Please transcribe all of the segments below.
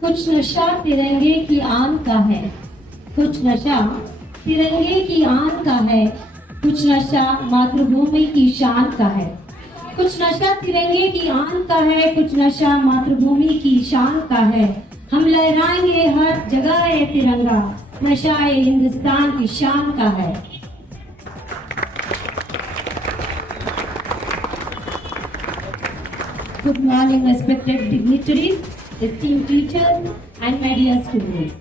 कुछ नशा तिरंगे की आन का है, कुछ नशा तिरंगे की आन का है, कुछ नशा मातृभूमि की शान का है। कुछ नशा तिरंगे की आन का है, कुछ नशा मातृभूमि की शान का है। हम लहराएंगे हर जगह ये तिरंगा, नशा ये हिंदुस्तान की शान का है। Good morning, respected dignitaries, esteemed teachers, and my dear students.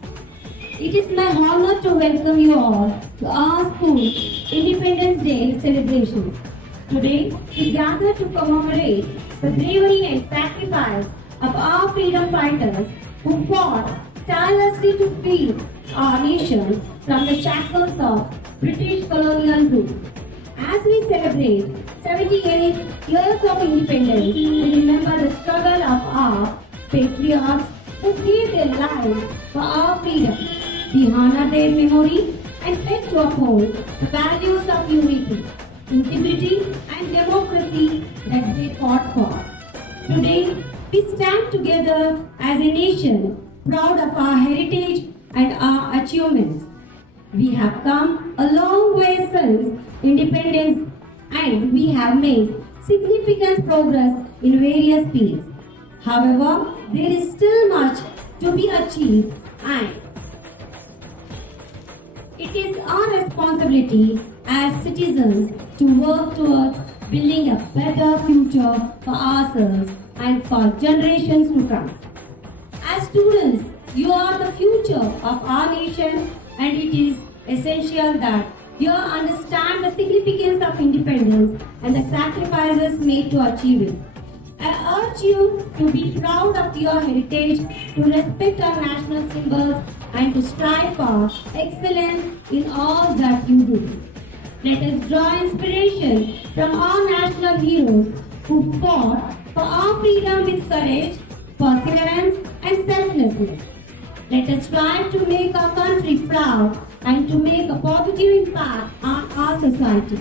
It is my honor to welcome you all to our school's Independence Day celebration. Today, we gather to commemorate the bravery and sacrifice of our freedom fighters who fought tirelessly to free our nation from the shackles of British colonial rule. As we celebrate 78 years of independence, we remember the struggle of our patriots who gave their lives for our freedom. We honor their memory and pledge to uphold the values of unity, integrity, and democracy that they fought for. Today, we stand together as a nation, proud of our heritage and our achievements. We have come a long way since independence and we have made significant progress in various fields. However, there is still much to be achieved and it is our responsibility as citizens to work towards building a better future for ourselves and for generations to come. As students, you are the future of our nation and it is essential that you understand the significance of independence and the sacrifices made to achieve it. I urge you to be proud of your heritage, to respect our national symbols, and to strive for excellence in all that you do. Let us draw inspiration from our national heroes who fought for our freedom with courage, perseverance, and selflessness. Let us strive to make our country proud and to make a positive impact on our society.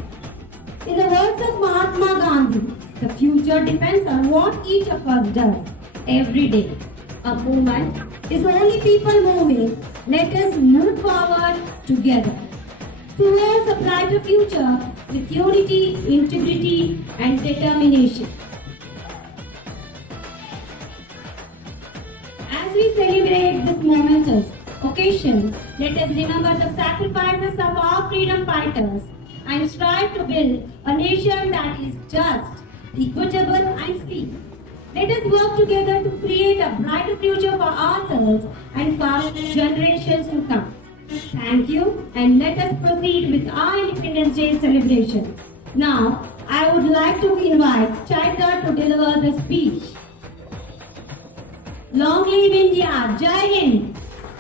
In the words of Mahatma Gandhi, the future depends on what each of us does every day. A movement is only people moving. Let us move forward together towards a brighter future with unity, integrity, and determination. As we celebrate this momentous occasion, let us remember the sacrifices of our freedom fighters and strive to build a nation that is just, equitable, and free. Let us work together to create a brighter future for ourselves and for generations to come. Thank you, and let us proceed with our Independence Day celebration. Now, I would like to invite Chaitra to deliver the speech. Long live India! Jai Hind!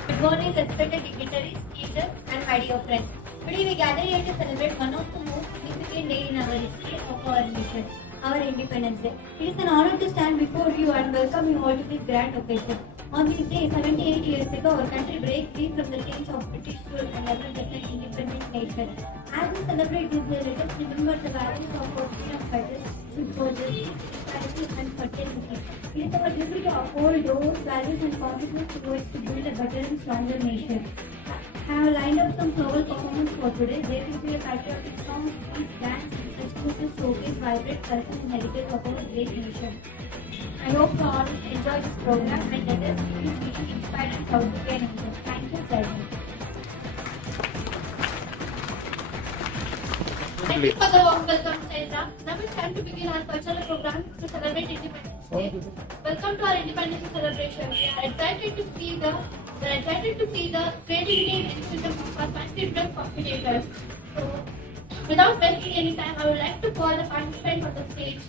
Good morning, respected dignitaries, teachers, and my dear friends. Today we gather here to celebrate one of the most significant days in our history of our nation, our Independence Day. It is an honor to stand before you and welcome you all to this grand occasion. On this day, 78 years ago, our country broke free from the chains of British rule and emerged as an independent nation. As we celebrate this day, let us remember the values of our freedom fighters for justice, equality, and fraternity. It is our duty to uphold those values and commitments towards to build a better and stronger nation. I have lined up some floral performance for today. There will be a patriotic song, speech, dance, and exclusive showcase vibrant culture and heritage of our great nation. I hope you all enjoy this program and let us keep being inspired and proud to be a nation. Thank you very much. Thank you for the warm welcome, Saira. Now it's time to begin our cultural program to celebrate Independence Day. Welcome to our Independence Day celebration. We are excited to see the creativity and enthusiasm of our country's competitors. So, without wasting any time, I would like to call the participants on the stage.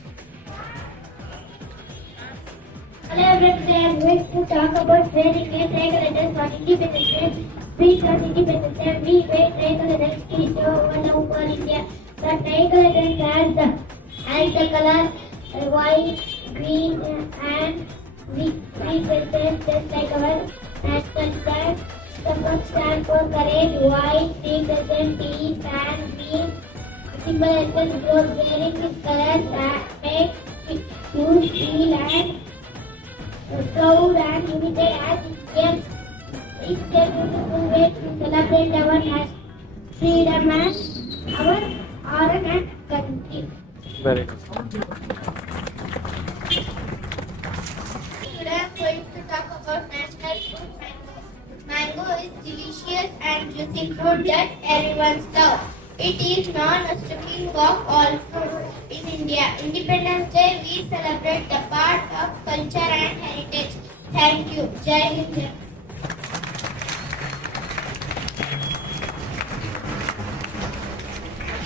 Hello everyone, today I am going to talk about where Indian Tiger letters for Independence Day. Please from Independence Day, we made Tiger letters to show one love for India. The Tiger letters has the color white, green and we represent just like our national flag. The first stand for courage, white represent peace and green symbol as well wearing this color that makes you feel and proud and united as It's a beautiful way to celebrate our national freedom and our and country. Very good. Today I'm going to talk about national fruit mango. Mango is delicious and juicy fruit that everyone loves. It is known as the king of all fruits in India. Independence Day we celebrate the part of culture and heritage. Thank you. Jai Hind.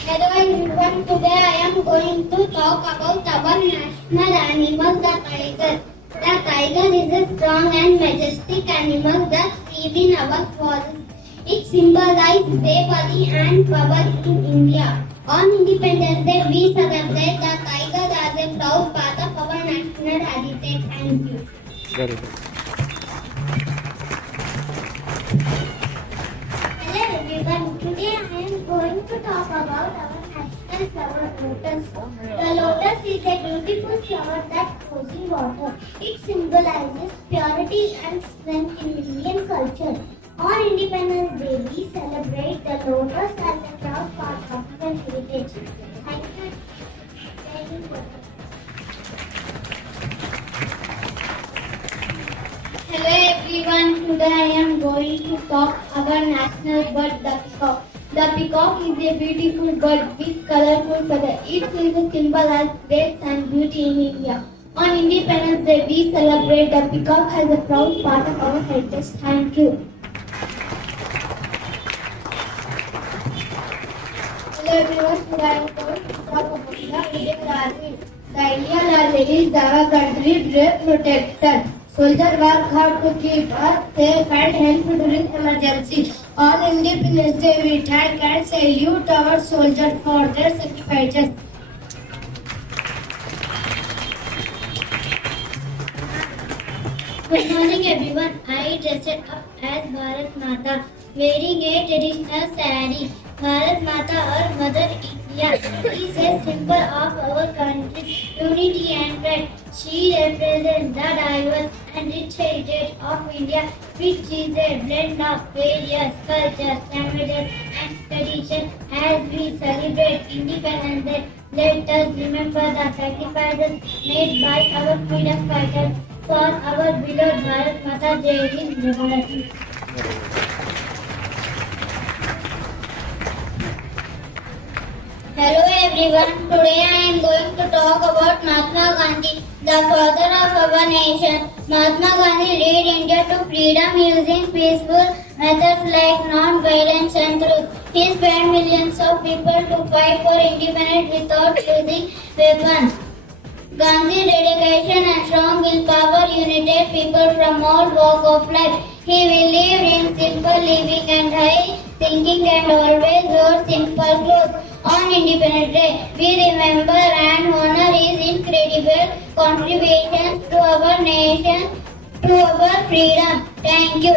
Hello everyone, today I am going to talk about our national animal, the tiger. The tiger is a strong and majestic animal that lives in our forest. It symbolizes bravery and power in India. On Independence Day, we celebrate the tiger as a proud part of our national heritage. Thank you. Very good. Hello everyone, today I am going to talk about our national flower, lotus. The lotus is a beautiful flower that grows in water. It symbolizes purity and strength in Indian culture. On Independence Day, we celebrate the lotus as a proud part of our heritage. Thank you. Very good. Hello everyone, today I am going to talk our national bird, the peacock. The peacock is a beautiful bird with colorful feathers. It is a symbol of grace and beauty in India. On Independence Day, we celebrate the peacock as a proud part of our heritage. Thank you. Hello everyone, today I am going to talk about the Indian Army. The Indian Army is our country's great protector. Soldiers work hard to keep us safe and help during emergency. On Independence Day, we thank and salute our soldiers for their sacrifices. Good morning everyone. I dressed up as Bharat Mata, wearing a traditional saree. Bharat Mata, our Mother India, is a symbol of our country's unity and pride. She represents the diverse and rich heritage of India, which is a blend of various cultures, languages and traditions. As we celebrate Independence Day, let us remember the sacrifices made by our freedom fighters for our beloved Bharat Mata. Jai Hind, Jai Bharat. Hello everyone, today I am going to talk about Mahatma Gandhi, the father of our nation. Mahatma Gandhi led India to freedom using peaceful methods like non-violence and truth. He inspired millions of people to fight for independence without using weapons. Gandhi's dedication and strong willpower united people from all walks of life. He believed in simple living and high thinking and always wore simple clothes. On Independence Day, we remember and honor his incredible contributions to our nation, to our freedom. Thank you.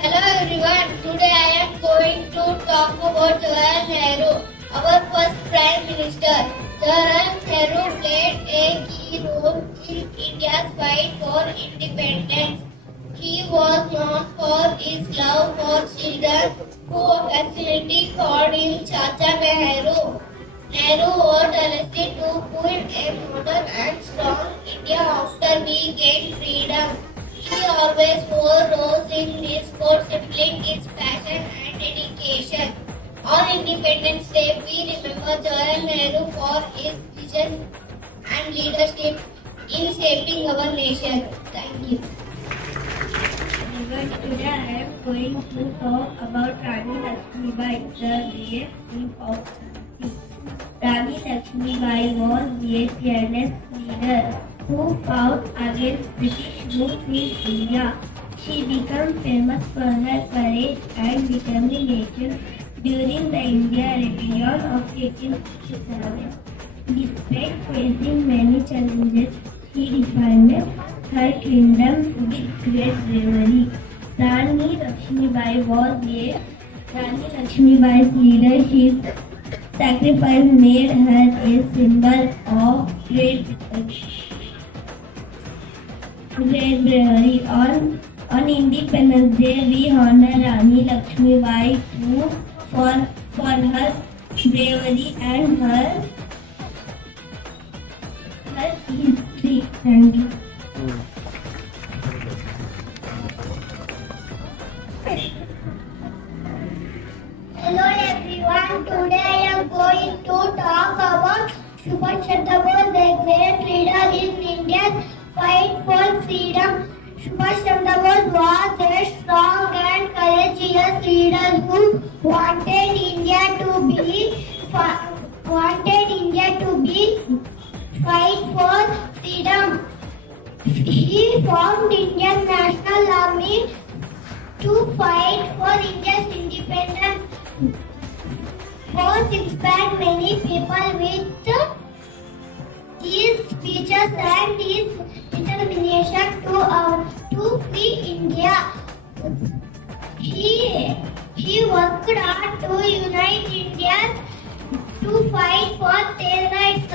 Hello everyone, today I am going to talk about Jawaharlal Nehru, our first Prime Minister. Jawaharlal Nehru played a key role in India's fight for independence. He was known for his love for children, who affectionately called him Chacha Nehru. Nehru worked tirelessly to build a modern and strong India after we gained freedom. He always wore rose in his sports, displaying his passion and dedication. On Independence Day, we remember Jawaharlal Nehru for his vision and leadership in shaping our nation. Thank you. Today I am going to talk about Rani Lakshmibai, the brave queen of Jhansi. Rani Lakshmibai was a fearless leader who fought against British rule in India. She became famous for her courage and determination during the India Rebellion of 1867. Despite facing many challenges, she defended her kingdom with great bravery. Rani Lakshmibai was a Rani Lakshmibai's leadership sacrifice made her a symbol of great bravery. On Independence Day, we honor Rani Lakshmibai too for her bravery and her history. Thank you. Hello everyone, today I am going to talk about Subhash Chandra Bose, the great leader in India's fight for freedom. Subhash Chandra Bose was a strong and courageous leader who wanted India to be fight for freedom. He formed Indian National Army to fight for India's independence. Bose inspired many people with his speeches and his determination to free India. He worked hard to unite India to fight for their rights.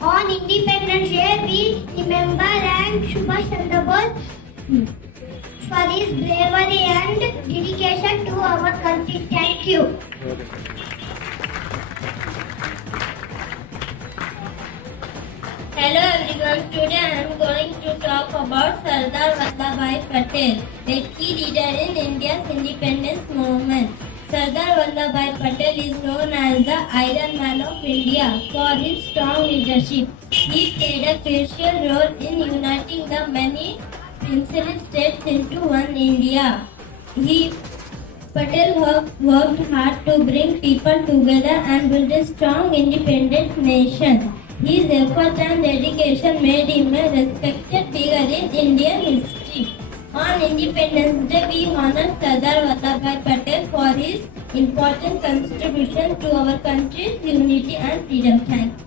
On Independence Day, we remember and Subhash Chandra Bose for his bravery and dedication to our country. Thank you. Hello everyone, today I am going to talk about Sardar Vallabhbhai Patel, a key leader in India's independence movement. Sardar Vallabhbhai Patel is known as the Iron Man of India for his strong leadership. He played a crucial role in uniting the many princely states into one India. Patel worked hard to bring people together and build a strong independent nation. His effort and dedication made him a respected figure in Indian history. On Independence Day, we honor Sardar Vallabhbhai Patel for his important contribution to our country's unity and freedom. Thank you.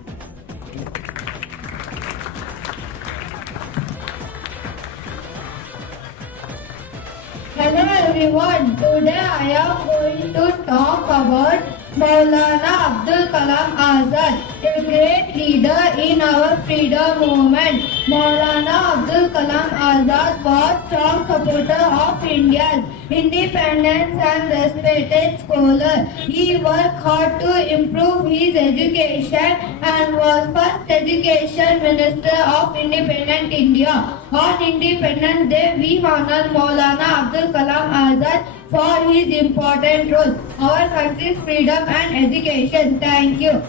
Hello everyone, today I am going to talk about Maulana Abdul Kalam Azad, a great leader in our freedom movement. Maulana Abdul Kalam Azad was strong supporter of India's independence and respected scholar. He worked hard to improve his education and was first education minister of independent India. On Independence Day, we honor Maulana Abdul Kalam Azad for his important role, our country's freedom and education. Thank you.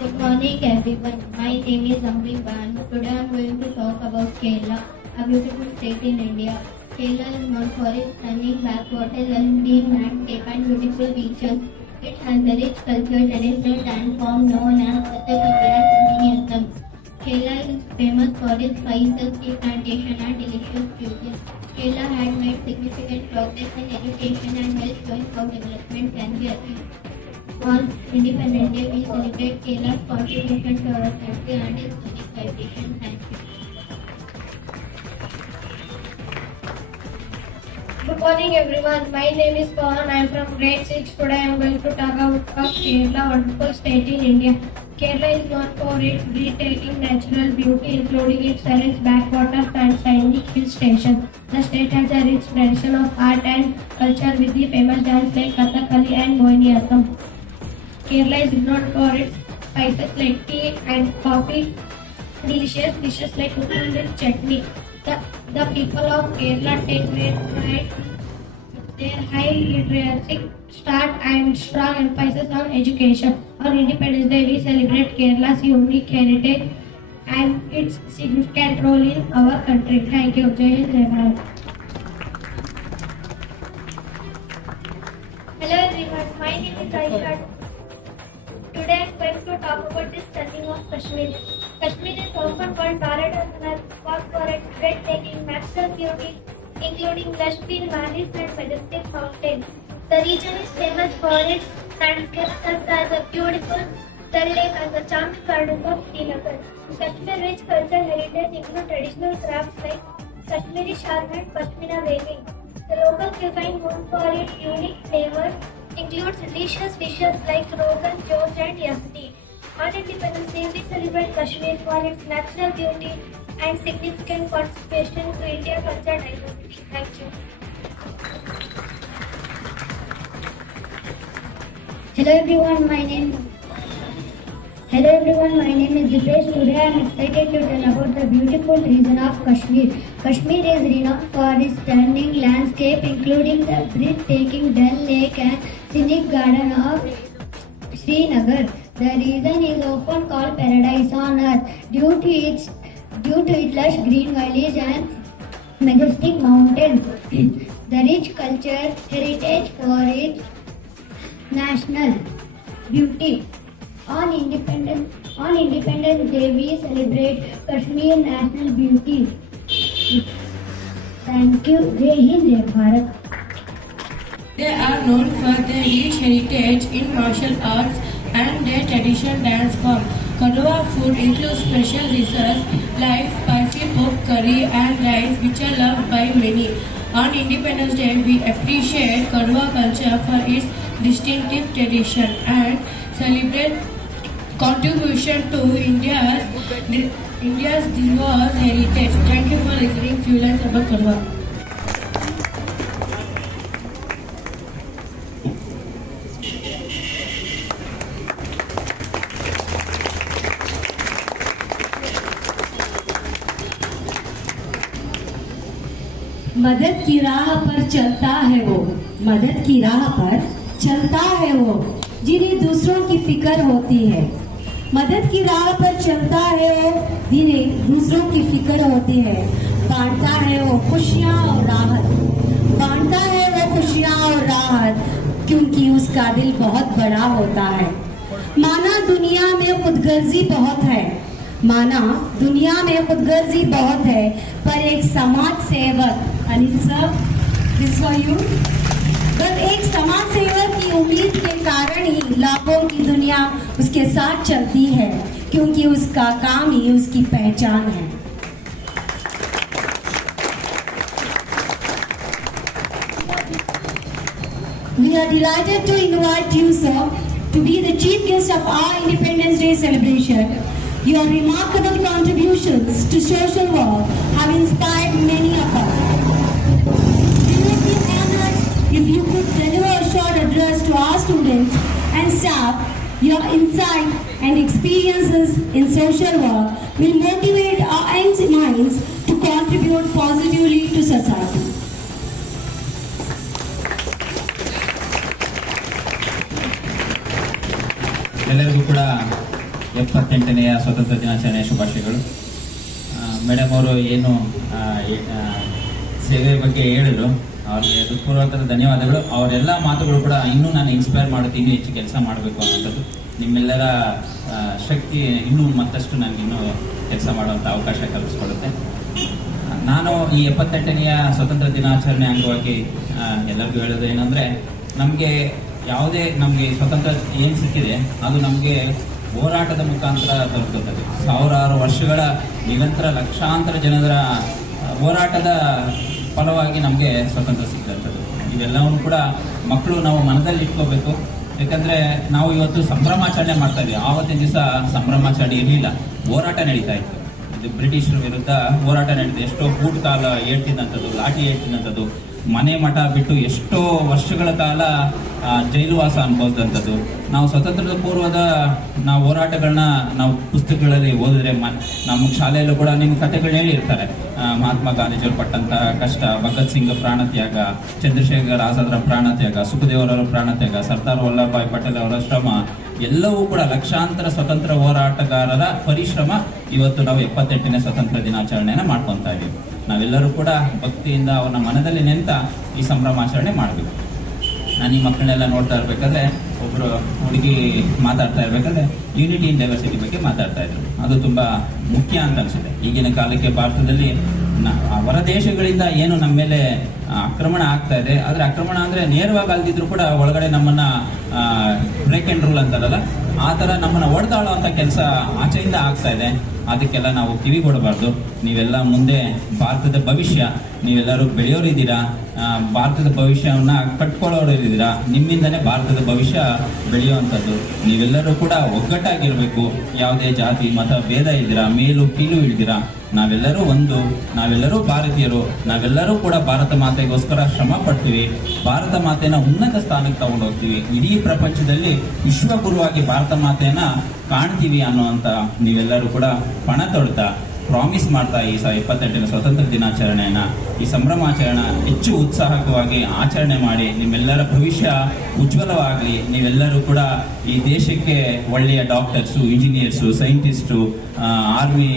Good morning everyone. My name is Amri Banu. Today I am going to talk about Kerala, a beautiful state in India. Kerala is known for its stunning backwaters, lush landscape and beautiful beaches. It has a rich culture, traditional dance form known as Kathakali and Mohiniyattam. Kerala is famous for its spices, tea plantation and delicious cuisine. Kerala had made significant progress in education and health, showing how development can be achieved. On Independence Day, we celebrate Kerala's contribution to our country and its unique vibration. Thank you. Good morning everyone. My name is Pawan. I am from grade 6. Today I am going to talk about Kerala, wonderful state in India. Kerala is known for its breathtaking natural beauty, including its serene backwaters and scenic hill stations. The state has a rich tradition of art and culture with the famous dance like Kathakali and Mohiniyattam. Kerala is known for its spices like tea and coffee, delicious dishes like udon with chutney. The people of Kerala take great pride in their high literacy start and strong emphasis on education. On Independence Day, we celebrate Kerala's unique heritage and its significant role in our country. Thank you. Jai Hind, Jai Bharat. Hello everyone, my name is Aisha. Today I am going to talk about the stunning of Kashmir. Kashmir is often called Paradise on Earth for its breathtaking natural beauty, including lush green valleys and majestic mountains. The region is famous for its landscapes such as the beautiful Dal Lake and the charming gardens of Srinagar. Kashmir-rich cultural heritage include traditional crafts like Kashmiri shawl and Pashmina weaving. The local cuisine, known for its unique flavors, includes delicious dishes like Rogan Josh and Yazdi. On Independence Day, we celebrate Kashmir for its natural beauty and significant participation to India's cultural diversity. Thank you. Hello everyone, my name is Dipesh. Today I am excited to tell about the beautiful region of Kashmir. Kashmir is renowned for its stunning landscape, including the breathtaking Dal Lake and scenic garden of Srinagar. The region is often called paradise on earth due to its lush green valleys and majestic mountains. The rich culture heritage for its national beauty. On Independence Day, we celebrate Kashmir national beauty. Thank you. Jai Hind, Jai Bharat. They are known for their rich heritage in martial arts and their traditional dance form. Kadwa food includes special dishes like spicy pork curry and rice, which are loved by many. On Independence Day, we appreciate Kadwa culture for its distinctive tradition and celebrate contribution to India's diverse heritage. Thank you for listening few lines about Kadwa. मदद की राह पर चलता है वो, मदद की राह पर चलता है वो, जिन्हें दूसरों की फिक्र होती है। मदद की राह पर चलता है वो, जिन्हें दूसरों की फिक्र होती है। बांटता है वो खुशियाँ और राहत, बांटता है वो खुशियाँ और राहत, क्योंकि उसका दिल बहुत बड़ा होता है। माना दुनिया में खुदगर्जी बहुत है, माना दुनिया में खुदगर्जी बहुत है, पर एक समाज सेवक बस एक समाज सेवक की उम्मीद के कारण ही लाखों की दुनिया उसके साथ चलती है, क्योंकि उसका काम ही उसकी पहचान है। We are delighted to invite you, sir, to be the chief guest of our Independence Day celebration. Your remarkable contributions to social work have inspired many of us. We would be honored if you could deliver a short address to our students and staff. Your insight and experiences in social work will motivate our young minds to contribute positively to society. ಎಲ್ಲರಿಗೂ ಕೂಡ 78ನೇ ಸ್ವತಂತ್ರ ದಿನಾಚರಣೆಯ ಶುಭಾಶಯಗಳು. Madam ಅವರು ಏನು ಸೇವೆ ಬಗ್ಗೆ ಹೇಳಿದ್ರು, ಅವ್ರಿಗೆ ಹೃತ್ಪೂರ್ವಕ ಧನ್ಯವಾದಗಳು. ಅವರೆಲ್ಲ ಮಾತುಗಳು ಕೂಡ ಇನ್ನೂ ನಾನು ಇನ್ಸ್ಪೈರ್ ಮಾಡುತ್ತೆ, ಇನ್ನೂ ಹೆಚ್ಚು ಕೆಲಸ ಮಾಡಬೇಕು ಅನ್ನೋಂಥದ್ದು. ನಿಮ್ಮೆಲ್ಲರ ಶಕ್ತಿ ಇನ್ನೂ ಮತ್ತಷ್ಟು ನನಗಿನ್ನೂ ಕೆಲಸ ಮಾಡುವಂಥ ಅವಕಾಶ ಕಲ್ಪಿಸ್ಕೊಡುತ್ತೆ. ನಾನು ಈ 78ನೇ ಸ್ವತಂತ್ರ ದಿನಾಚರಣೆ ಅಂಗವಾಗಿ ಎಲ್ಲರಿಗೂ ಹೇಳೋದು ಏನಂದರೆ, ನಮಗೆ ಸ್ವತಂತ್ರ ಏನು ಸಿಕ್ಕಿದೆ ಅದು ನಮಗೆ ಹೋರಾಟದ ಮುಖಾಂತರ ದೊರಕುತ್ತದೆ. ಸಾವಿರಾರು ವರ್ಷಗಳ ನಿರಂತರ ಲಕ್ಷಾಂತರ ಜನರ ಹೋರಾಟದ ಫಲವಾಗಿ ನಮಗೆ ಸ್ವತಂತ್ರ ಸಿಕ್ಕಂಥದ್ದು. ಇವೆಲ್ಲವನ್ನು ಕೂಡ ಮಕ್ಕಳು ನಾವು ಮನದಲ್ಲಿ ಇಟ್ಕೋಬೇಕು. ಯಾಕಂದರೆ ನಾವು ಇವತ್ತು ಸಂಭ್ರಮಾಚರಣೆ ಮಾಡ್ತಾ ಇದ್ದೀವಿ. ಆವತ್ತಿನ ದಿವಸ ಸಂಭ್ರಮಾಚರಣೆ ಇರಲಿಲ್ಲ, ಹೋರಾಟ ನಡೀತಾ ಇತ್ತು. ಇದು ಬ್ರಿಟಿಷರ ವಿರುದ್ಧ ಹೋರಾಟ ನಡೀತು. ಎಷ್ಟೋ ಬೂಟ್ ಕಾಲ ಏಳ್ತಿದ್ದಂಥದ್ದು, ಲಾಠಿ ಏಳ್ತಿದ್ದಂಥದ್ದು, ಮನೆ ಮಠ ಬಿಟ್ಟು ಎಷ್ಟೋ ವರ್ಷಗಳ ಕಾಲ ಜೈಲುವಾಸ ಅನುಭವಿಸಿದಂಥದ್ದು. ನಾವು ಸ್ವತಂತ್ರದ ಪೂರ್ವದ ಹೋರಾಟಗಳನ್ನ ನಾವು ಪುಸ್ತಕಗಳಲ್ಲಿ ಓದಿದ್ರೆ, ನಮ್ಮ ಶಾಲೆಯಲ್ಲೂ ಕೂಡ ನಿಮ್ಮ ಕಥೆಗಳನ್ನ ಹೇಳಿರ್ತಾರೆ. ಮಹಾತ್ಮ ಗಾಂಧೀಜಿಯವರು ಪಟ್ಟಂತಹ ಕಷ್ಟ, ಭಗತ್ ಸಿಂಗ್ ಪ್ರಾಣತ್ಯಾಗ, ಚಂದ್ರಶೇಖರ್ ಆಜಾದ್ರ ಪ್ರಾಣತ್ಯಾಗ, ಸುಖದೇವರವರ ಪ್ರಾಣತ್ಯಾಗ, ಸರ್ದಾರ್ ವಲ್ಲಭಭಾಯ್ ಪಟೇಲ್ ಅವರ ಶ್ರಮ, ಎಲ್ಲವೂ ಕೂಡ ಲಕ್ಷಾಂತರ ಸ್ವತಂತ್ರ ಹೋರಾಟಗಾರರ ಪರಿಶ್ರಮ. ಇವತ್ತು ನಾವು 78ನೇ ಸ್ವತಂತ್ರ ದಿನಾಚರಣೆಯನ್ನು ಮಾಡ್ಕೊತಾ ಇದ್ದೀವಿ. ನಾವೆಲ್ಲರೂ ಕೂಡ ಭಕ್ತಿಯಿಂದ ಅವನ ಮನದಲ್ಲಿ ನಿಂತ ಈ ಸಂಭ್ರಮಾಚರಣೆ ಮಾಡಬೇಕು. ನಾನು ಈ ಮಕ್ಕಳನ್ನೆಲ್ಲ ನೋಡ್ತಾ ಇರ್ಬೇಕಾದ್ರೆ ಒಬ್ಬರು ಹುಡುಗಿ ಮಾತಾಡ್ತಾ ಇರ್ಬೇಕಾದ್ರೆ ಯೂನಿಟಿ ಇನ್ ಡೈವರ್ಸಿಟಿ ಬಗ್ಗೆ ಮಾತಾಡ್ತಾ ಇದ್ರು. ಅದು ತುಂಬಾ ಮುಖ್ಯ ಅಂತ ಅನ್ಸುತ್ತೆ. ಈಗಿನ ಕಾಲಕ್ಕೆ ಭಾರತದಲ್ಲಿ ಹೊರ ದೇಶಗಳಿಂದ ಏನು ನಮ್ಮ ಮೇಲೆ ಆಕ್ರಮಣ ಆಗ್ತಾ ಇದೆ, ಆದ್ರೆ ಆಕ್ರಮಣ ಅಂದ್ರೆ ನೇರವಾಗಿ ಅಲ್ದಿದ್ರು ಕೂಡ ಒಳಗಡೆ ನಮ್ಮನ್ನ ಬ್ರೇಕ್ ಅಂಡ್ ರೂಲ್ ಅಂತಾರಲ್ಲ, ಆ ಥರ ನಮ್ಮನ್ನು ಹೊಡೆದಾಳೋ ಅಂತ ಕೆಲಸ ಆಚೆಯಿಂದ ಆಗ್ತಾ ಇದೆ. ಅದಕ್ಕೆಲ್ಲ ನಾವು ಕಿವಿ ಕೊಡಬಾರ್ದು. ನೀವೆಲ್ಲ ಮುಂದೆ ಭಾರತದ ಭವಿಷ್ಯ, ನೀವೆಲ್ಲರೂ ಬೆಳೆಯೋರಿದ್ದೀರಾ, ಭಾರತದ ಭವಿಷ್ಯವನ್ನು ಕಟ್ಕೊಳ್ಳೋರಿದ್ದೀರಾ. ನಿಮ್ಮಿಂದನೇ ಭಾರತದ ಭವಿಷ್ಯ ಬೆಳೆಯುವಂಥದ್ದು. ನೀವೆಲ್ಲರೂ ಕೂಡ ಒಗ್ಗಟ್ಟಾಗಿರಬೇಕು. ಯಾವುದೇ ಜಾತಿ ಮತ ಭೇದ ಇದ್ದೀರಾ, ಮೇಲು ಕೀಳು ಇಲ್ದಿರಾ, ನಾವೆಲ್ಲರೂ ಒಂದು, ನಾವೆಲ್ಲರೂ ಭಾರತೀಯರು, ನಾವೆಲ್ಲರೂ ಕೂಡ ಭಾರತ ಮಾತೆಗೋಸ್ಕರ ಶ್ರಮ ಪಡ್ತೀವಿ. ಭಾರತ ಮಾತೆನ ಉನ್ನತ ಸ್ಥಾನಕ್ಕೆ ತಗೊಂಡು ಹೋಗ್ತೀವಿ. ಇಡೀ ಪ್ರಪಂಚದಲ್ಲಿ ವಿಶ್ವಗುರುವಾಗಿ ಭಾರತ ಮಾತೆಯನ್ನ ಕಾಣ್ತೀವಿ ಅನ್ನುವಂಥ ನೀವೆಲ್ಲರೂ ಕೂಡ ಪಣ ತೊಡ್ತಾ ಪ್ರಾಮಿಸ್ ಮಾಡ್ತಾ ಈ 28ನೇ ಸ್ವತಂತ್ರ ದಿನಾಚರಣೆಯನ್ನ, ಈ ಸಂಭ್ರಮಾಚರಣೆ ಹೆಚ್ಚು ಉತ್ಸಾಹಕವಾಗಿ ಆಚರಣೆ ಮಾಡಿ ನಿಮ್ಮೆಲ್ಲರ ಭವಿಷ್ಯ ಉಜ್ವಲವಾಗಲಿ. ನೀವೆಲ್ಲರೂ ಕೂಡ ಈ ದೇಶಕ್ಕೆ ಒಳ್ಳೆಯ ಡಾಕ್ಟರ್ಸು, ಇಂಜಿನಿಯರ್ಸು, ಸೈಂಟಿಸ್ಟು, ಆರ್ಮಿ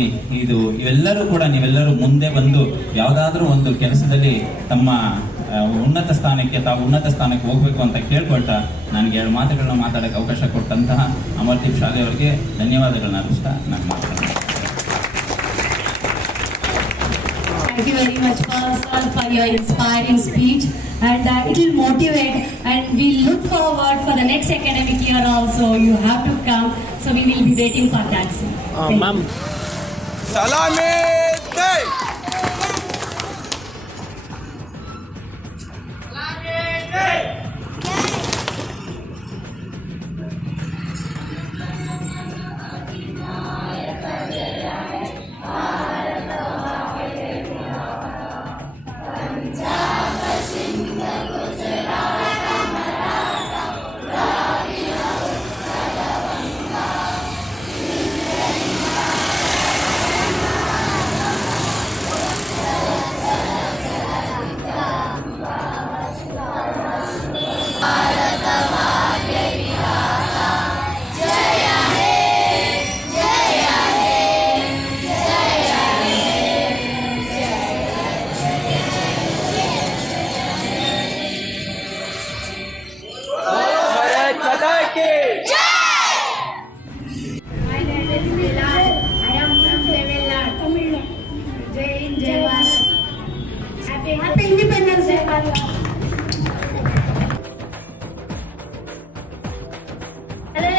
ಇವೆಲ್ಲರೂ ಕೂಡ ನೀವೆಲ್ಲರೂ ಮುಂದೆ ಬಂದು ಯಾವುದಾದ್ರೂ ಒಂದು ಕೆಲಸದಲ್ಲಿ ತಮ್ಮ ಉನ್ನತ ಸ್ಥಾನಕ್ಕೆ ಹೋಗ್ಬೇಕು ಅಂತ ಕೇಳ್ಕೊಳ್ತಾ ನನಗೆ 2 ಮಾತುಗಳನ್ನ ಮಾತಾಡೋಕ್ಕೆ ಅವಕಾಶ ಕೊಟ್ಟಂತಹ ಅಮರ್ದೀಪ್ ಶಾಲೆಯವರಿಗೆ ಧನ್ಯವಾದಗಳನ್ನ ಅರ್ಪಿಸ್ತಾ ನಾನು ಮಾತಾಡ್ತೀನಿ. Thank you very much, sir, for your inspiring speech, and it will motivate, and we look forward for the next academic year also. You have to come, so we will be waiting for that, sir. Ma'am. Salami Day! My name is Bilal. I am from Tamil Nadu. Jai Hind, Jai Bharat. Happy Independence Day. Hello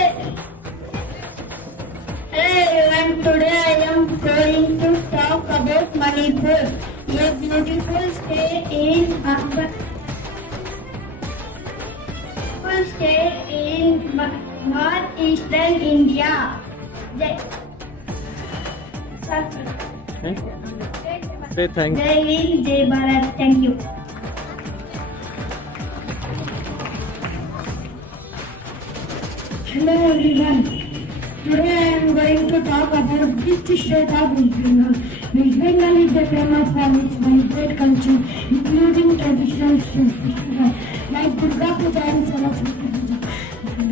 everyone, today I am going to talk about Manipur, a beautiful state in northeastern India. Say thanks. Jai Hind, Jai Bharat. Thank you. Hello everyone. Today I am going to talk about which state of West Bengal. West Bengal is famous for its vibrant culture, including traditional festivals like Durga Puja and Saraswati Puja.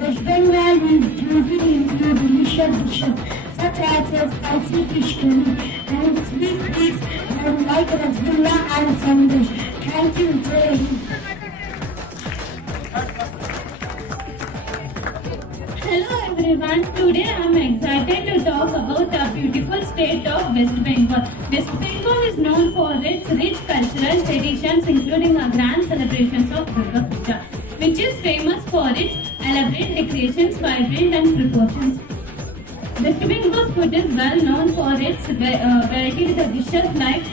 West Bengal is usually include delicious dishes such as spicy fish curry and sweet treats like rasgulla and sandesh. Thank you. Jai Hind. Hello everyone, today I am excited to talk about the beautiful state of West Bengal. West Bengal is known for its rich cultural traditions, including the grand celebrations of Durga Puja, which is famous for its elaborate decorations, vibrant and proportions. West Bengal's food is well known for its variety with dishes like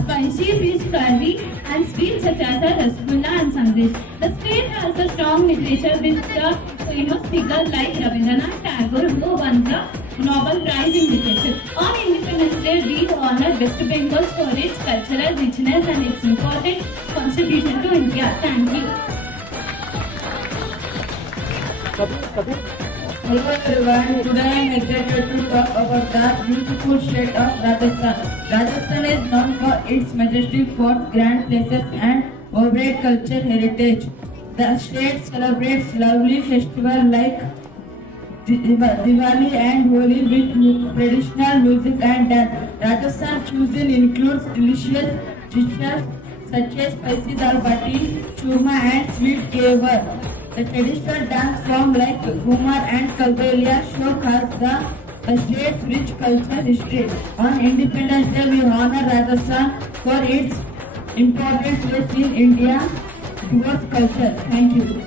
spicy fish curry and sweets such as rasgulla and sandesh. The state has a strong literature with the famous figures like Rabindranath Tagore, who won the Nobel Prize in Literature. On Independence Day, we honor West Bengal for its cultural richness and its important contribution to India. Thank you. Hello everyone, today I am excited to talk about the beautiful state of Rajasthan. Rajasthan is known for its majestic forts, grand places and vibrant cultural heritage. The state celebrates lovely festivals like Diwali and Holi with traditional music and dance. Rajasthan cuisine includes delicious dishes such as spicy dal bati, churma and sweet khevar. The traditional dance form like Ghumar and Kalbelia show us the state's rich culture history. On Independence Day, we honor Rajasthan for its important place in India towards culture. Thank you.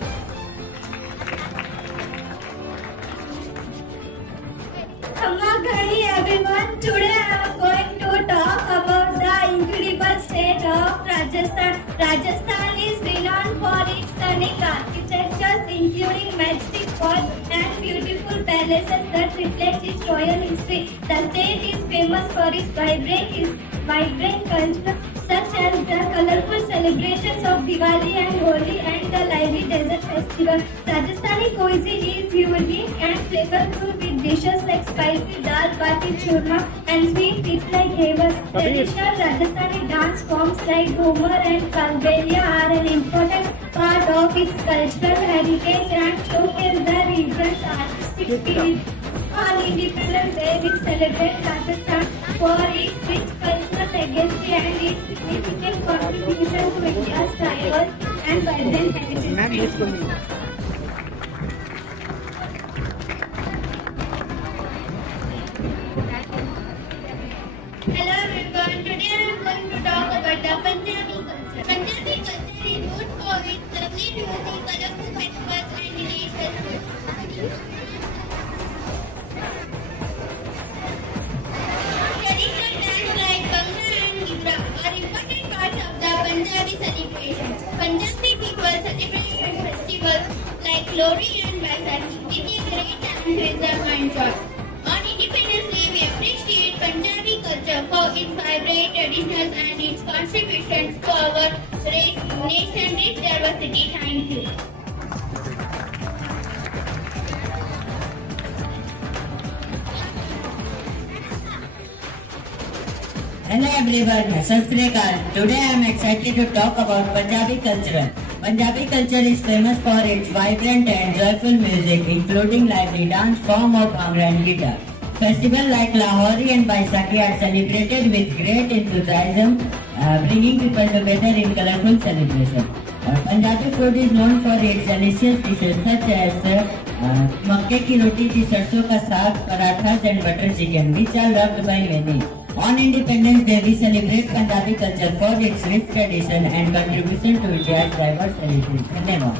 the state of Rajasthan. Rajasthan is renowned for its stunning architectures, including majestic forts and beautiful palaces that reflect its royal history. The state is famous for its vibrant culture, such as the colorful celebrations of Diwali and Holi and the lively desert festival. Rajasthani cuisine is unique and flavorful with dishes like spicy dal bati churma and sweet dish like hewas. Traditional Rajasthani dance forms like Ghumar and Kalbelia are an important part of its cultural heritage and showcase the region's artistic spirit. On Independence Day, we celebrate Rajasthan for its rich cultural legacy and its significant contribution to India's diverse and vibrant heritage. Hello everyone, today I am going to talk about the Punjabi culture. Punjabi culture is known for its lovely music, colorful festivals and delicious food. Traditional dance like Bhangra and Gidra are important parts of the Punjabi celebrations. Punjabi people celebrate festivals like Lohri and Baisakhi with a great enthusiasm and joy. On Independence Day, we appreciate Punjabi culture for its vibrant traditions and its contributions to our nation-rich diversity. Thank you. Hello everyone, Sat Sri Akal. Today I am excited to talk about Punjabi culture. Punjabi culture is famous for its vibrant and joyful music, including lively dance form of Bhangra and Gidra. Festivals like Lahori and Baisakhi are celebrated with great enthusiasm, bringing people together in colorful celebration. Punjabi food is known for its delicious dishes such as makke ki roti, sarson ka saag, parathas and butter chicken, which are loved by many. On Independence Day, we celebrate Punjabi culture for its rich tradition and contribution to India's diverse heritage. Dhanyawad.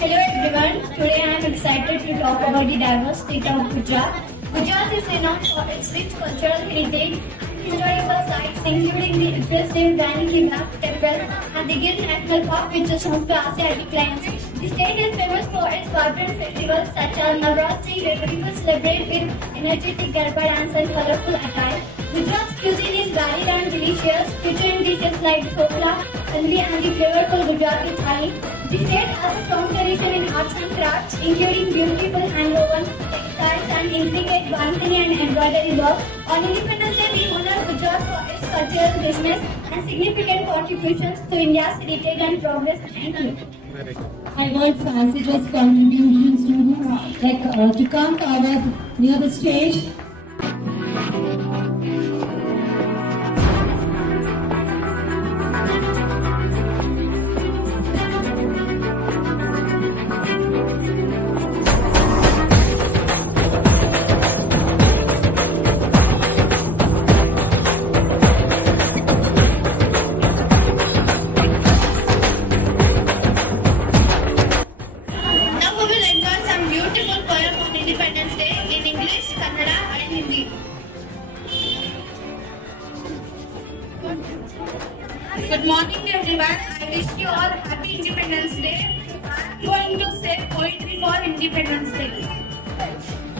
Hello everyone, today I am excited to talk about the diverse state of Gujarat. Gujarat is renowned for its rich cultural heritage and historical sites, including the impressive Rani Ki Vav Temple and the Gir National Park, which is home to Asiatic lions. The state is famous for its vibrant festivals such as Navratri, where people celebrate with energetic Garba dance and colorful attire. Gujarat's cuisine is varied and delicious, featuring dishes like dhokla, haldi and the flavorful Gujarati thali. The state has a strong tradition in arts and crafts, including beautiful hand-woven textiles and intricate bankani and embroidery work. On Independence Day, we honor Gujarat for its cultural richness and significant contributions to India's heritage and progress. Thank you. I want Francis' contributions to come forward near the stage. Now we will enjoy some beautiful poem on Independence Day in English, Kannada and Hindi. Good morning everyone. I wish you all happy Independence Day. I am going to say poetry for Independence Day.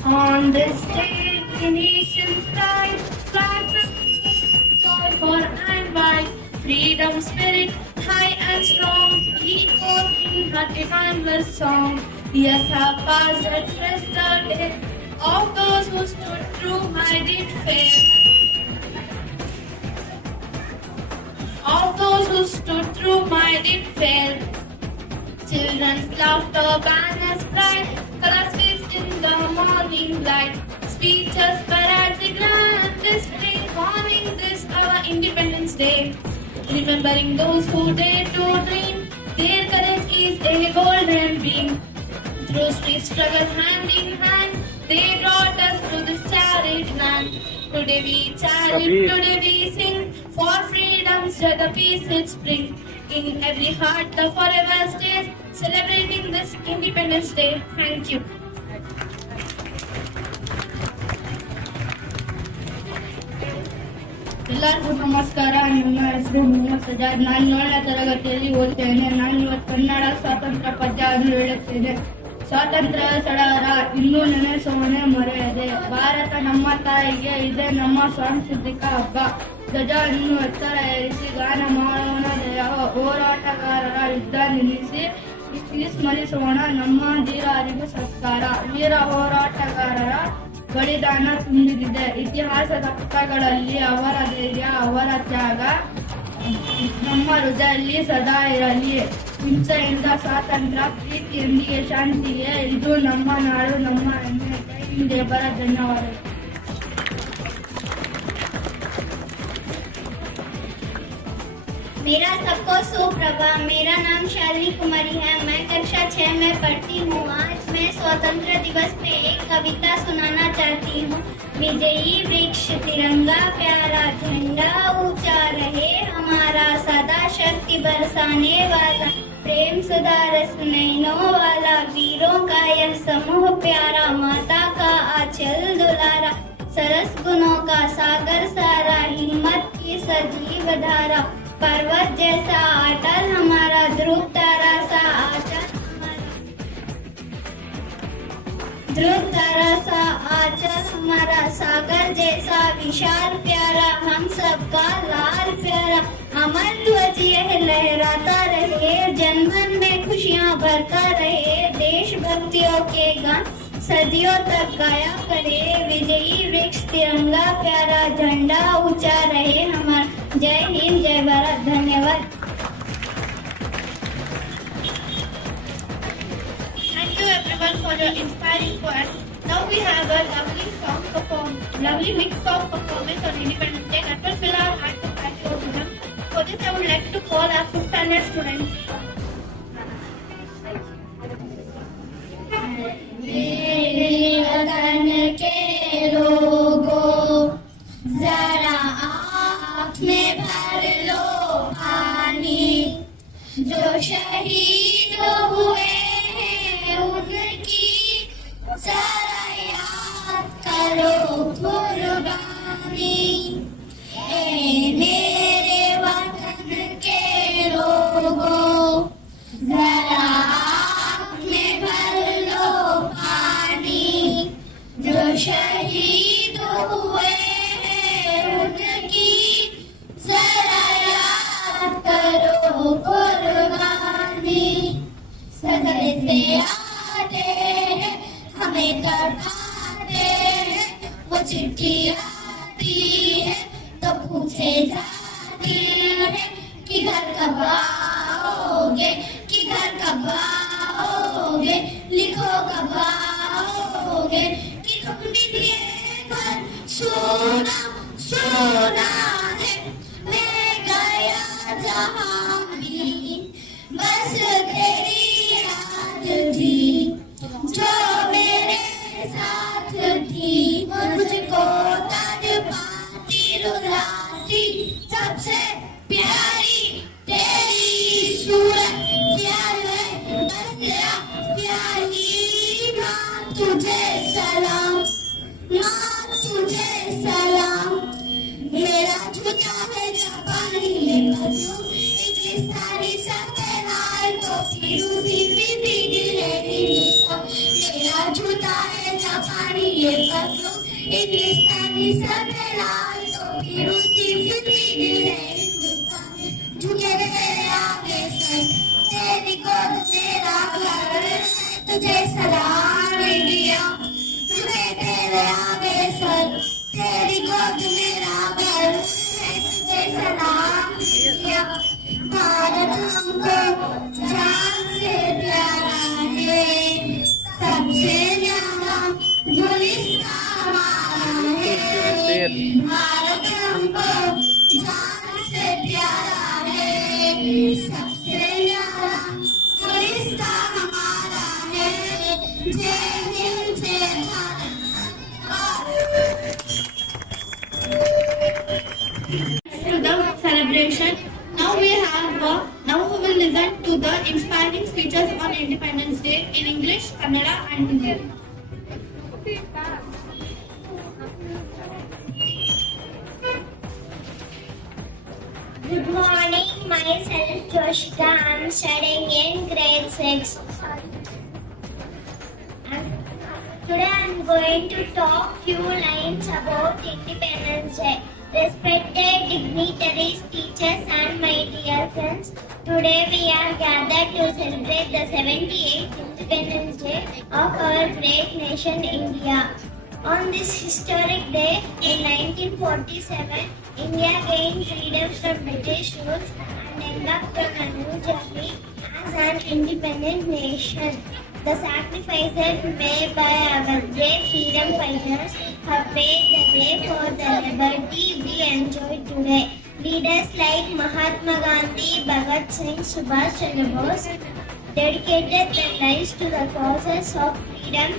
On this day, the nation strives, God for and by, freedom spirit high and strong, echoes in her timeless song. Years have passed and stressed the day of those who stood true, minded fair. Of those who stood true, minded fair. Children's laughter, banners bright, colors faced in the morning light. Speeches, parades, grand display, morning this our Independence Day. Remembering those who dare to dream, their courage is a golden beam. Through street struggle hand in hand, they brought us to this cherished land. Today we chant, today we sing, for freedom's joy the peace it bring. In every heart the forever stays, celebrating this Independence Day. Thank you. ಎಲ್ಲರಿಗೂ ನಮಸ್ಕಾರ. ನನ್ನ ಹೆಸರು ಮೊಹಮ್ಮದ್ ಸಜಾದ್. ನಾನು 7ನೇ ತರಗತಿಯಲ್ಲಿ ಓದ್ತೇನೆ. ನಾನು ಇವತ್ತು ಕನ್ನಡ ಸ್ವಾತಂತ್ರ್ಯ ಪದ್ಯವನ್ನು ಹೇಳುತ್ತೇನೆ. ಸ್ವಾತಂತ್ರ್ಯ ಸಡಗರ ಇನ್ನೂ ನೆನೆಸೋಣೆ ಮರೆಯದೆ. ಭಾರತ ನಮ್ಮ ತಾಯಿಗೆ ಇದೆ ನಮ್ಮ ಸಾಂಸ್ಕೃತಿಕ ಹಬ್ಬ. ಧ್ವಜವನ್ನು ಎತ್ತರ ಏರಿಸಿ ಗಾನ ಮಾಡೋಣ ಜಯ. ಹೋರಾಟಗಾರರ ಯುದ್ಧ ನಿಲ್ಲಿಸಿ ಸ್ಮರಿಸೋಣ ನಮ್ಮ ಧೀರರಿಗೆ ಸತ್ಕಾರ. ವೀರ ಹೋರಾಟಗಾರರ ಬಲಿದಾನ ತುಂಬಿದೆ ಇತಿಹಾಸದ ಪುಟಗಳಲ್ಲಿ. ಅವರ ಧೈರ್ಯ ಅವರ ತ್ಯಾಗ ನಮ್ಮ ಹೃದಯದಲ್ಲಿ ಸದಾ ಇರಲಿ. ಹಿಂಸೆಯಿಂದ ಸ್ವಾತಂತ್ರ್ಯ, ಪ್ರೀತಿಯೊಂದಿಗೆ ಶಾಂತಿಗೆ. ಇದು ನಮ್ಮ ನಾಡು ನಮ್ಮ ಹೆಮ್ಮೆ. ಜೈ ಹಿಂದ್ ಜೈ ಭಾರತ್. ಧನ್ಯವಾದಗಳು. मेरा सबको सुप्रभात। मेरा नाम शालिनी कुमारी है। मैं कक्षा 6 में पढ़ती हूँ। आज मैं स्वतंत्र दिवस पे एक कविता सुनाना चाहती हूँ। विजयी वृक्ष तिरंगा प्यारा झंडा ऊंचा रहे हमारा, सदा शक्ति बरसाने वाला, प्रेम सुधा रस नैनों वाला, वीरों का यह समूह प्यारा, माता का आंचल दुलारा, सरस गुणों का सागर सारा, हिम्मत की सजीव धारा, पर्वत जैसा अटल हमारा, ध्रुव तारा सा आंचल हमारा, ध्रुव तारा सा आंचल हमारा, सागर जैसा विशाल प्यारा, हम सबका लाल प्यारा, अमर ध्वज यह लहराता रहे, जनमन में खुशियाँ भरता रहे, देशभक्तियों के गान सदियों तक गाया करे, विजयी वृक्ष तिरंगा प्यारा झंडा ऊंचा रहे हमारा। जय हिंद जय भारत। धन्यवाद। Thank you everyone for your inspiring poems. Now we have a lovely mix of performance on Independence Day that will fill our hearts with patriotism. For this I would like to call our 5th standard students. मेरे वतन के लोगों जरा आँख में भर लो पानी, जो शहीद हुए हैं उनकी जरा याद करो कुर्बानी। ए मेरे वतन के लोगों जरा जो शहीद हुए हैं उनकी जरा याद करो कुर्बानी। सदते आते हैं हमें तड़पाते हैं, वो चिट्ठी आती है तो पूछे जाती है कि घर कब आओगे, कि घर कब आओगे, लिखो कब आओगे, सोना सोना है मैं गया जहाँ भी, बस तेरी याद थी जो मेरे साथ थी, मुझको तड़पाती रुलाती, सबसे प्यारी तेरी सूरत प्यार है, बस तेरा प्यारी माँ तुझे सलाम, माँ तुझे सलाम। मेरा जूता है जापानी इंग्लिस्तानी सफेद तो फिरूजी मेरा जूता है जापानी ये बदलो इंग्लिस्तानी सफेद तो फिरूजी झुके तेरे आगे सर, तेरी गोद तेरा घर, तुझे सलाम इंडिया, तुझे तेरे आगे सर, तेरी गोद मेरा घर, तुझे सलाम इंडिया। भारत हमको जान से प्यारा है, सबसे न्यारा गुलिस्तान हमारा है। भारत हमको जान से प्यारा है, सबसे न्यारा गुलिस्तान हमारा है। जय हिंद जय Bharat. To the celebration. Now we will listen to the inspiring speeches on Independence Day in English, Kannada and Hindi. Good morning, myself Joshika. I am studying in grade 6. Today I am going to talk few lines about Independence Day. Respected dignitaries, teachers and my dear friends, today we are gathered to celebrate the 78th Independence Day of our great nation India. On this historic day in 1947, India gained freedom from British rule and embarked on a new journey as an independent nation. The sacrifices made by our brave freedom fighters have paved the way for the liberty we enjoy today. Leaders like Mahatma Gandhi, Bhagat Singh, Subhash Chandra Bose dedicated their lives to the causes of freedom,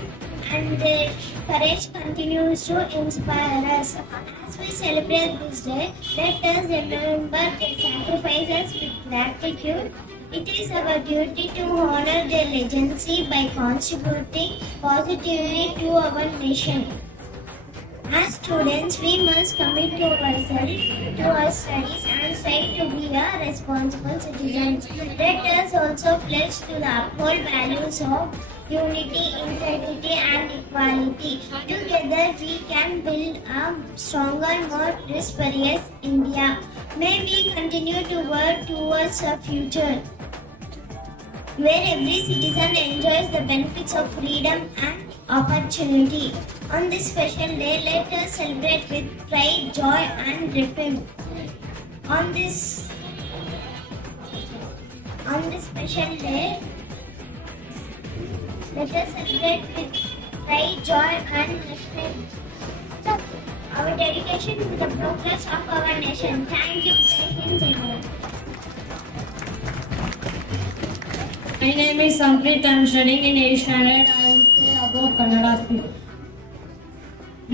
and their courage continues to inspire us. As we celebrate this day, let us remember their sacrifices with gratitude. It is our duty to honor their legacy by contributing positively to our nation. As students, we must commit to ourselves, to our studies, and strive to be a responsible citizens. Let us also pledge to uphold values of unity, integrity, and equality. Together, we can build a stronger, more prosperous India. May we continue to work towards a future where every citizen enjoys the benefits of freedom and opportunity. On this special day, let us celebrate with pride, joy, and triumph. On this special day, let us celebrate with pride, joy, and triumph. Our dedication to the progress of our nation. Thank you. Jai Hind, Jai Bharat. My name is Samprit. I am studying in 8th standard. I will say about Kannada speak.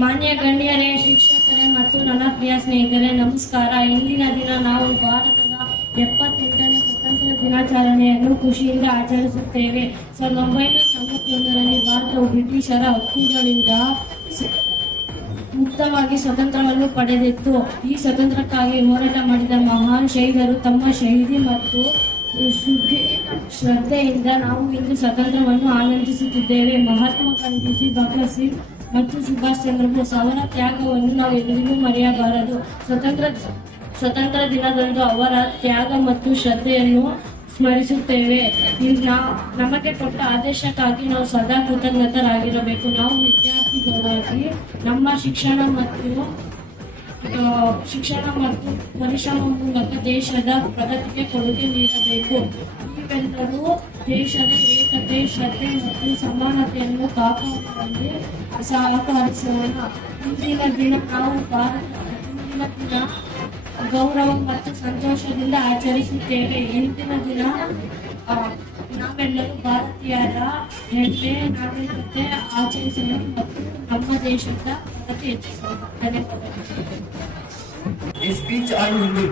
ಮಾನ್ಯ ಗಣ್ಯರೇ, ಶಿಕ್ಷಕರೇ ಮತ್ತು ನನ್ನ ಪ್ರಿಯ ಸ್ನೇಹಿತರೆ, ನಮಸ್ಕಾರ. ಇಂದಿನ ದಿನ ನಾವು ಭಾರತದ 78ನೇ ಸ್ವತಂತ್ರ ದಿನಾಚರಣೆಯನ್ನು ಖುಷಿಯಿಂದ ಆಚರಿಸುತ್ತೇವೆ. 1941ರಲ್ಲಿ ಭಾರತವು ಬ್ರಿಟಿಷರ ಹಕ್ಕುಗಳಿಂದ ಮುಕ್ತವಾಗಿ ಸ್ವತಂತ್ರವನ್ನು ಪಡೆದಿತ್ತು. ಈ ಸ್ವತಂತ್ರಕ್ಕಾಗಿ ಹೋರಾಟ ಮಾಡಿದ ಮಹಾನ್ ಶಹೀದರು ತಮ್ಮ ಶಹೀದಿ ಮತ್ತು ಶ್ರದ್ಧೆಯಿಂದ ನಾವು ಇಂದು ಸ್ವಾತಂತ್ರ್ಯವನ್ನು ಆನಂದಿಸುತ್ತಿದ್ದೇವೆ. ಮಹಾತ್ಮ ಗಾಂಧೀಜಿ, ಭಗತ್ ಸಿಂಗ್ ಮತ್ತು ಸುಭಾಷ್ ಚಂದ್ರ ಬೋಸ್ ಅವರ ತ್ಯಾಗವನ್ನು ನಾವು ಎಂದಿಗೂ ಮರೆಯಬಾರದು. ಸ್ವತಂತ್ರ ದಿನದಂದು ಅವರ ತ್ಯಾಗ ಮತ್ತು ಶ್ರದ್ಧೆಯನ್ನು ಸ್ಮರಿಸುತ್ತೇವೆ. ನಮಗೆ ಕೊಟ್ಟ ಆದೇಶಕ್ಕಾಗಿ ನಾವು ಸದಾ ಕೃತಜ್ಞತರಾಗಿರಬೇಕು. ನಾವು ವಿದ್ಯಾರ್ಥಿಗಳಾಗಿ ನಮ್ಮ ಶಿಕ್ಷಣ ಮತ್ತು ಪರಿಶ್ರಮ ಮೂಲಕ ದೇಶದ ಪ್ರಗತಿಗೆ ಕೊಡುಗೆ ನೀಡಬೇಕು. ನೀವೆಲ್ಲರೂ ದೇಶದ ಏಕತೆ, ಶ್ರದ್ಧೆ ಮತ್ತು ಸಮಾನತೆಯನ್ನು ಕಾಪಾಡುವಲ್ಲಿ ಸಹಕರಿಸೋಣ. ಇಂದಿನ ದಿನ ಗೌರವ ಮತ್ತು ಸಂತೋಷದಿಂದ ಆಚರಿಸುತ್ತೇವೆ. ಇಂದಿನ ದಿನ ನಾವೆಲ್ಲರೂ ಭಾರತೀಯರ ಹೆಮ್ಮೆ, ನಾಗರಿಕತೆ ಆಚರಿಸೋಣ ಮತ್ತು ನಮ್ಮ ದೇಶದ ಪ್ರಗತಿ ಹೆಚ್ಚಿಸೋಣ. ಧನ್ಯವಾದಗಳು. Speech on Hindi.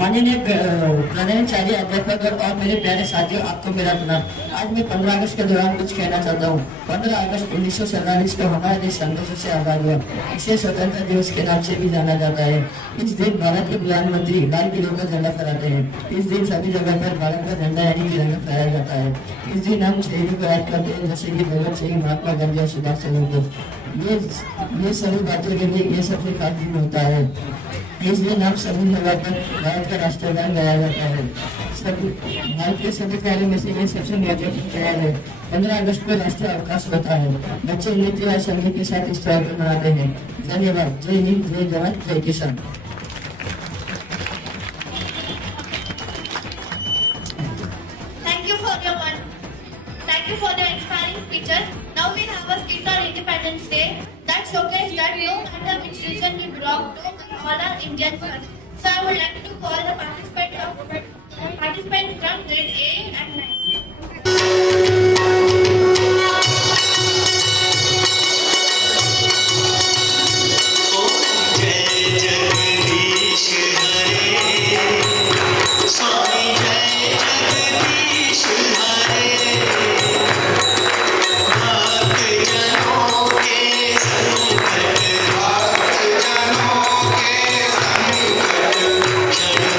माननीय प्रधानाचार्य, अध्यापक और मेरे प्यारे साथियों, आपको मेरा प्रणाम। आज मैं 15 अगस्त के दौरान कुछ कहना चाहता हूँ। 15 अगस्त 1947 को हमारा देश अंग्रेजों से आजाद हुआ। इसे स्वतंत्रता दिवस के नाम से भी जाना जाता है। इस दिन भारत के प्रधानमंत्री लाल किले का झंडा फहराते हैं। इस दिन सभी जगह पर भारत का झंडा यानी तिरंगा फहराया जाता है। इस दिन हम शहीदों को याद करते हैं, जैसे कि भगत सिंह, महात्मा गांधी और सुभाष चंद्र बोस। ये सभी बातों के लिए ये सबसे खास दिन होता है। इस दिन हम सभी जगह पर भारत का राष्ट्रगान गाया जाता है। भारत के सभी कार्यों में से ये सबसे महत्वपूर्ण त्योहार है। 15 अगस्त को राष्ट्रीय अवकाश होता है। बच्चे नृत्य या संगीत के साथ इस त्योहार को मनाते हैं। धन्यवाद। जय हिंद, जय जवान, जय किसान। Thank you for your inspiring speeches. Now we have a skit on Independence Day that showcases that no matter which region we belong to, all are Indians first. So I would like to call the participants from grade 8 and 9. Thank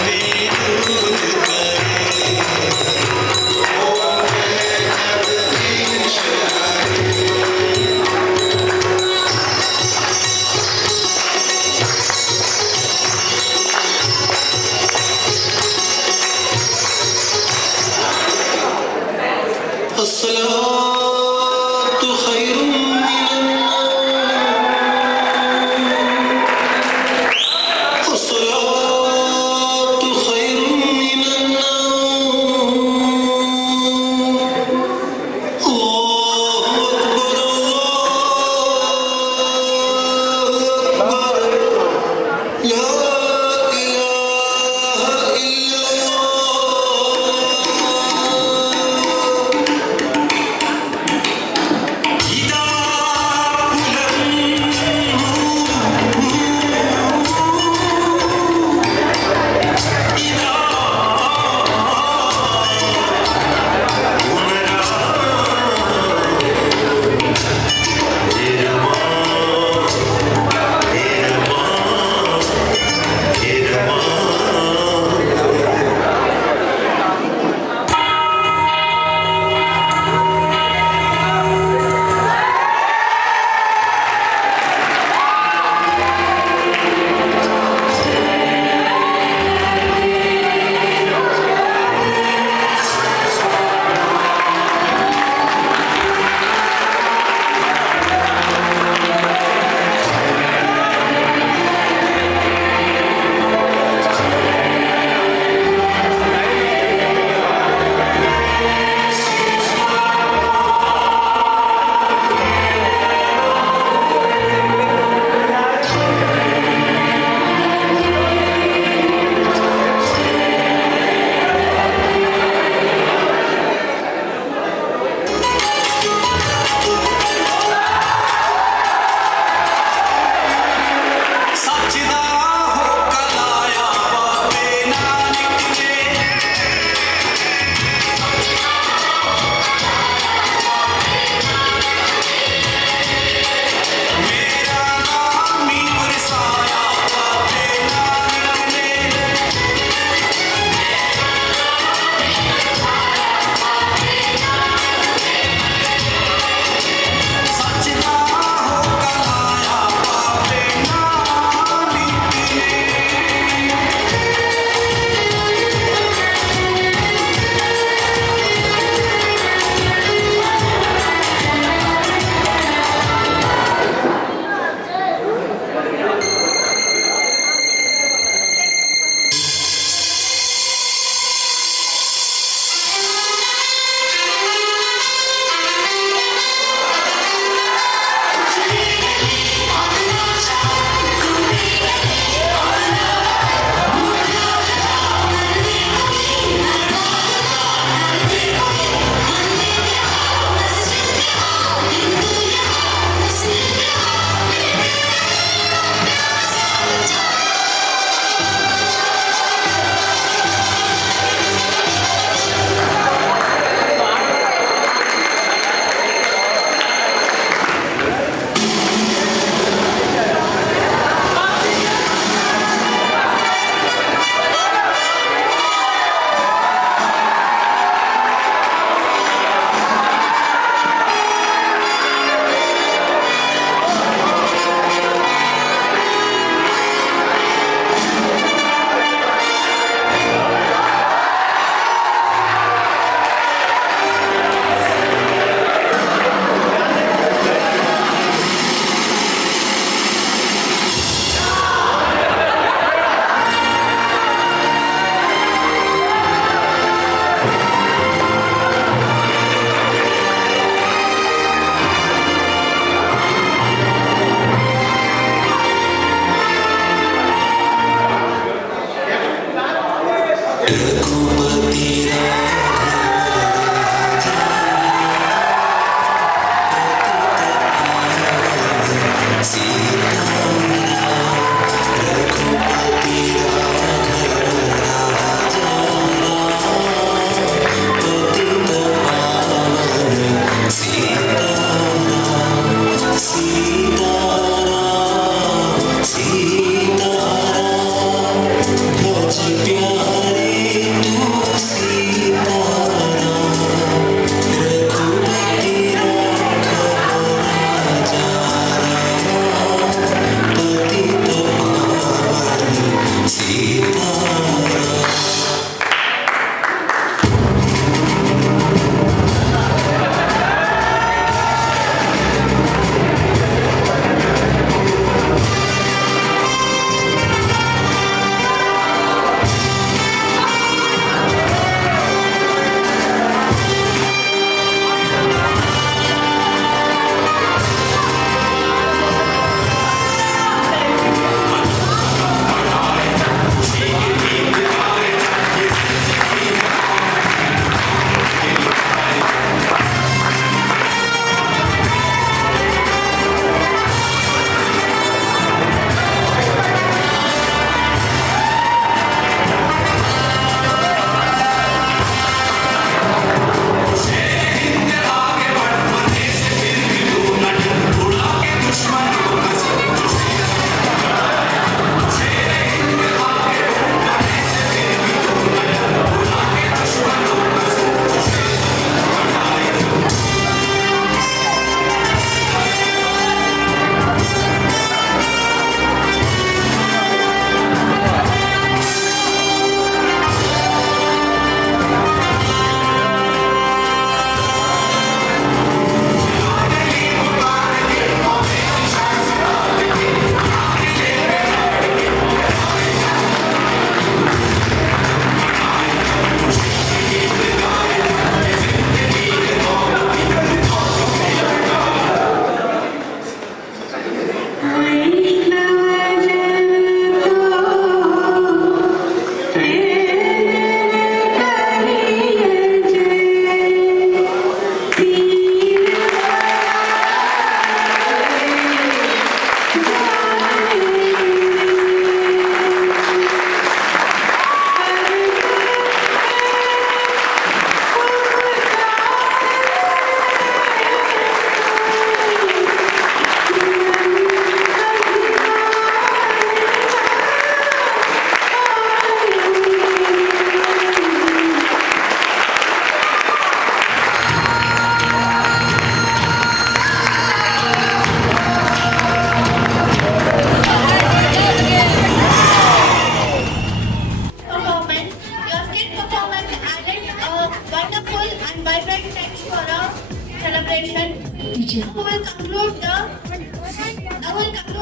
you.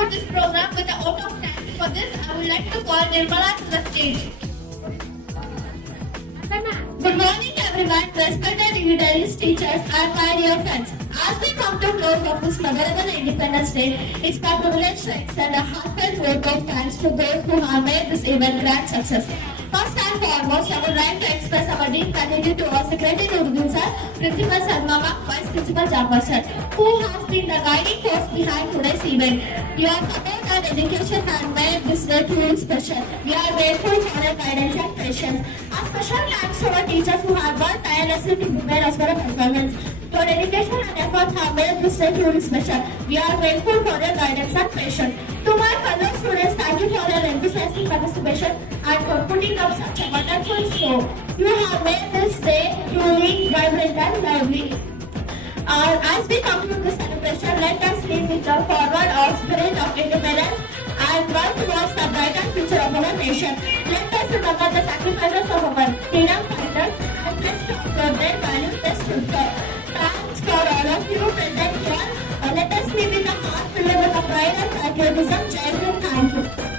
for this program with a vote of thanks. For this, I would like to call Nirmala to the stage. Good morning, everyone. Respected dignitaries, teachers, and my dear friends. As we come to close of this memorable Independence Day, it's my privilege to extend a heartfelt vote of thanks to those who have made this event grand success. First and foremost, I would like to express our deep gratitude to our Secretary Nurdin sir, Principal Sarmama, Vice Principal Jafar sir, who has been the guiding force behind today's event. Your support and education have made this day truly special. We are grateful for your guidance and patience. A special thanks to our teachers who have worked tirelessly to prepare us for a performance. Your dedication and effort have made this day truly special. We are grateful for your guidance and patience. To my fellow students, thank you for your enthusiastic participation and for putting up such a wonderful show. You have made this day truly vibrant and lively. As we conclude this celebration, let us live with the forward of spirit of independence and work towards the brighter future of our nation. Let us remember the sacrifices of our freedom fighters and let's talk their values they stood for. Thanks for all of you present here. Let us live with a heart filled with the pride and patriotism. Jai Hind. Thank you.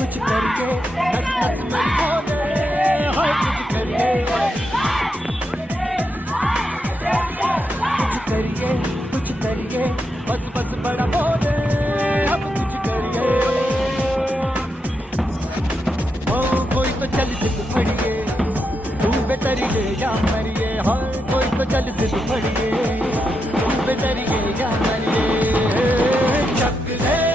कुछ करिए बस बस में बोले हाय कुछ करिए बस बस बड़ा बोले अब कुछ करिए ओ कोई तो चल जिद फड़िए तू बेतरिए या मरिए हाय कोई तो चल जिद फड़िए तू बेतरिए या मरिए चक दे